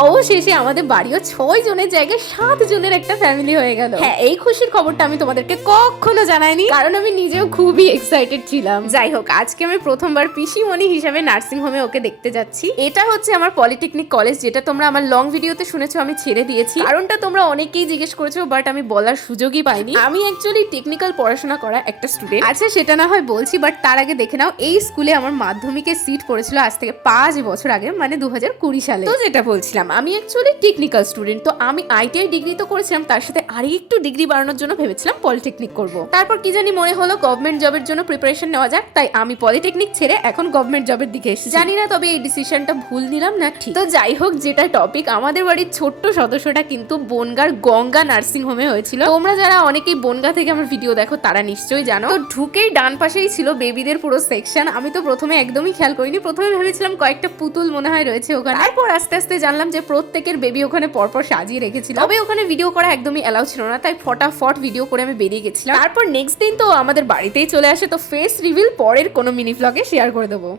অবশেষে আমাদের বাড়িও 6 জনের জায়গায় 7 জনের একটা ফ্যামিলি হয়ে গেল। হ্যাঁ, এই খুশির খবরটা আমি তোমাদেরকে কখনো জানাইনি, কারণ আমি নিজেও খুবই এক্সাইটেড ছিলাম। যাই হোক, আজকে আমি প্রথমবার পিসিমণি হিসাবে নার্সিং হোমে ওকে দেখতে যাচ্ছি। এটা হচ্ছে আমার পলিটেকনিক কলেজ, যেটা তোমরা আমার লং ভিডিওতে শুনেছো আমি ছেড়ে দিয়েছি। কারণটা তোমরা অনেকেই জিজ্ঞেস করেছো, বাট আমি বলার সুযোগই পাইনি। আমি অ্যাকচুয়ালি টেকনিক্যাল পড়াশোনা করা একটা স্টুডেন্ট। আচ্ছা, সেটা না হয় বলছি, বাট তার আগে দেখে নাও এই স্কুলে আমার মাধ্যমিকের সিট পড়েছিল আজ থেকে 5 বছর আগে, মানে 2020 সালে। তো যেটা বলছিলাম, আমি অ্যাকচুয়ালি টেকনিক্যাল স্টুডেন্ট। তো আমি আইটিআই ডিগ্রি তো করেছিলাম, তার সাথে আরো একটু ডিগ্রি বাড়ানোর জন্য ভেবেছিলাম পলিটেকনিক করব। তারপর কি জানি মনে হলো গভর্নমেন্ট জবের জন্য প্রিপারেশন নেওয়া যাক, তাই আমি পলিটেকনিক ছেড়ে এখন গভর্নমেন্ট জবের দিকে এসেছি। জানি না তবে এই ডিসিশনটা ভুল নিলাম না ঠিক। তো যাই হোক, যেটা টপিক, আমাদের বাড়ির ছোট্ট সদস্যটা কিন্তু বনগার গঙ্গা নার্সিং হোমে হয়েছিল। তোমরা যারা অনেকেই বনগা থেকে আমার ভিডিও দেখো তারা নিশ্চয়ই জানো। তো ঢুকেই ডান পাশেই ছিল বেবিদের পুরো সেকশন। আমি তো প্রথমে একদমই খেয়াল করিনি, প্রথমে ভেবেছিলাম কয়েকটা পুতুল মনে হয় রয়েছে ওখানে। তারপর আস্তে আস্তে জানলাম যে প্রত্যেকের বেবি ওখানে পরপর সাজিয়ে রেখেছিল। তবে ওখানে ভিডিও করা একদমই অ্যালাউ ছিল না, তাই ফটাফট ভিডিও করে আমি বেরিয়ে গেছিলাম। তারপর নেক্সট দিন তো আমাদের বাড়িতেই চলে আসে। তো ফেস রিভিল পরের কোনো মিনি ভ্লগে শেয়ার করে দেবো।